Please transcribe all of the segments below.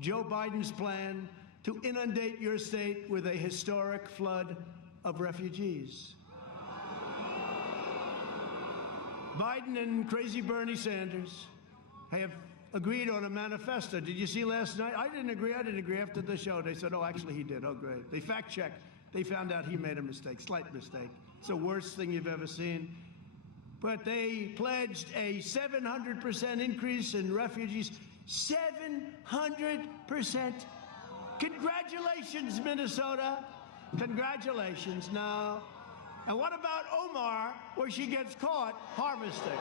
Joe Biden's plan to inundate your state with a historic flood of refugees. Biden and crazy Bernie Sanders have agreed on a manifesto. Did you see last night? I didn't agree. After the show, they said, oh, actually he did. Oh, great. They fact-checked. They found out he made a mistake, slight mistake. It's the worst thing you've ever seen. But they pledged a 700% increase in refugees. 700%. Congratulations, Minnesota. Congratulations. No. And what about Omar, where she gets caught harvesting?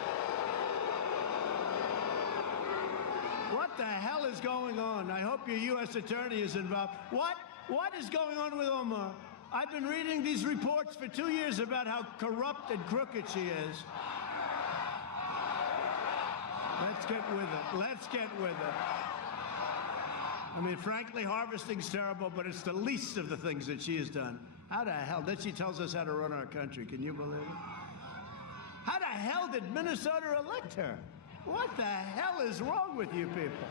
What the hell is going on? I hope your U.S. attorney is involved. What is going on with Omar? I've been reading these reports for 2 years about how corrupt and crooked she is. Let's get with it. Let's get with it. I mean, frankly, harvesting's terrible, but it's the least of the things that she has done. How the hell? Then she tells us how to run our country. Can you believe it? How the hell did Minnesota elect her? What the hell is wrong with you people?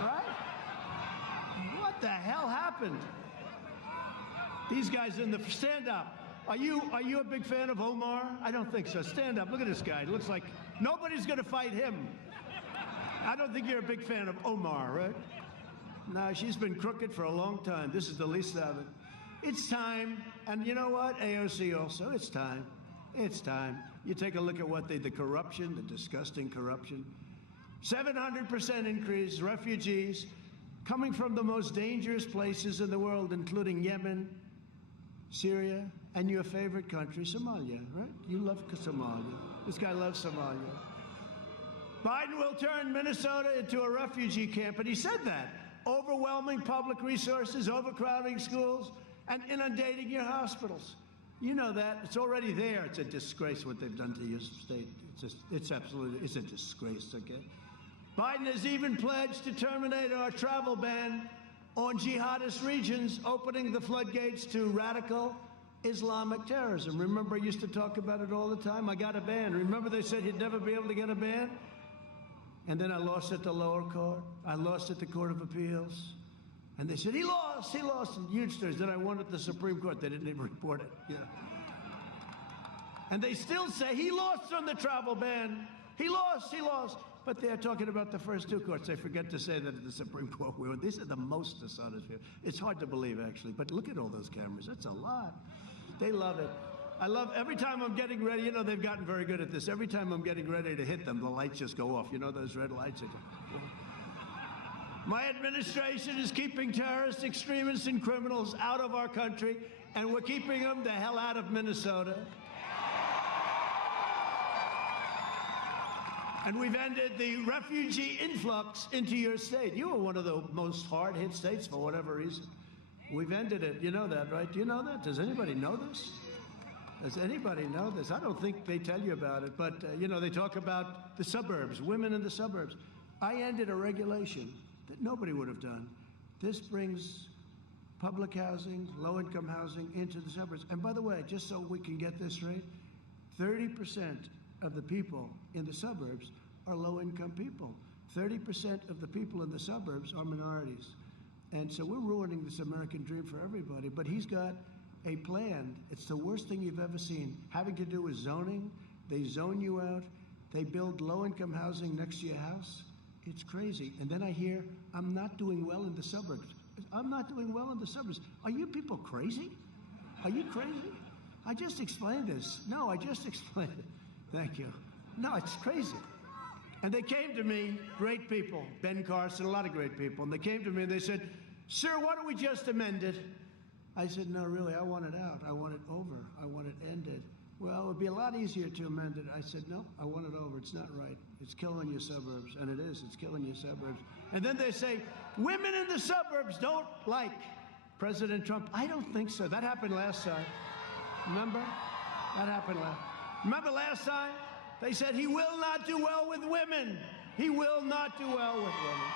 Right? What the hell happened? These guys in the stand up. Are you a big fan of Omar? I don't think so. Stand up. Look at this guy. It looks like nobody's going to fight him. I don't think you're a big fan of Omar, right? No, she's been crooked for a long time. This is the least of it. It's time. And you know what? AOC also. It's time. It's time. You take a look at what the corruption, the disgusting corruption. 700% increase, refugees coming from the most dangerous places in the world, including Yemen, Syria, and your favorite country, Somalia, right? You love Somalia. This guy loves Somalia. Biden will turn Minnesota into a refugee camp, and he said that. Overwhelming public resources, overcrowding schools, and inundating your hospitals. You know that. It's already there. It's a disgrace what they've done to your state. It's a disgrace, okay? Biden has even pledged to terminate our travel ban on jihadist regions, opening the floodgates to radical Islamic terrorism. Remember, I used to talk about it all the time. I got a ban. Remember they said he'd never be able to get a ban? And then I lost at the lower court. I lost at the Court of Appeals. And they said, he lost, in huge stories. Then I won at the Supreme Court. They didn't even report it. Yeah. And they still say he lost on the travel ban. He lost. But they're talking about the first two courts. They forget to say that at the Supreme Court. These are the most dishonest people. It's hard to believe, actually. But look at all those cameras. That's a lot. They love it. I love every time I'm getting ready. You know, they've gotten very good at this. Every time I'm getting ready to hit them, the lights just go off. You know those red lights? My administration is keeping terrorists, extremists, and criminals out of our country, and we're keeping them the hell out of Minnesota. And we've ended the refugee influx into your state. You were one of the most hard-hit states for whatever reason. We've ended it. You know that, right? Do you know that? Does anybody know this? Does anybody know this? I don't think they tell you about it, but, you know, they talk about the suburbs, women in the suburbs. I ended a regulation that nobody would have done. This brings public housing, low-income housing into the suburbs. And by the way, just so we can get this straight, 30% of the people in the suburbs are low-income people. 30% of the people in the suburbs are minorities. And so we're ruining this American dream for everybody. But he's got a plan. It's the worst thing you've ever seen, having to do with zoning. They zone you out. They build low-income housing next to your house. It's crazy. And then I hear, I'm not doing well in the suburbs. I'm not doing well in the suburbs. Are you people crazy? Are you crazy? I just explained this. No, I just explained it. Thank you. No, it's crazy. And they came to me, great people, Ben Carson, a lot of great people, and they came to me and they said, sir, why don't we just amend it? I said, no, really, I want it out. I want it over. I want it ended. Well, it would be a lot easier to amend it. I said, no, I want it over. It's not right. It's killing your suburbs. And it is. It's killing your suburbs. And then they say, women in the suburbs don't like President Trump. I don't think so. That happened last time. Remember? That happened last. Remember last time? They said he will not do well with women. He will not do well with women.